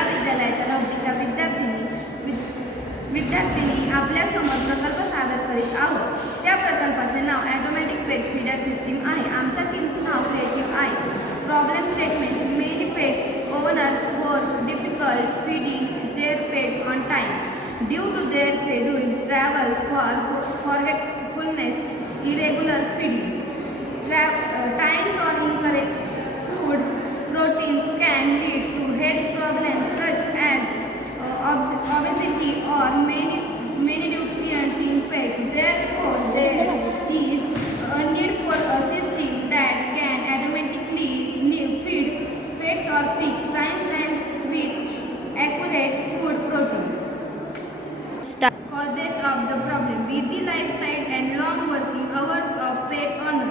या विद्यालयाच्या 10वीच्या विद्यार्थिनी आपल्यासमोर प्रकल्प सादर करीत आहोत. त्या प्रकल्पाचे नाव ऑटोमॅटिक पेट फीडर सिस्टीम आहे. आमच्या टीमचे नाव क्रिएटिव्ह आहे. Problem statement: many pet owners force difficult feeding their pets on time due to their schedules, travels, forgetfulness, irregular feeding. Times or incorrect foods proteins can lead to health problems such as obesity or many nutrients in pets. Therefore, there is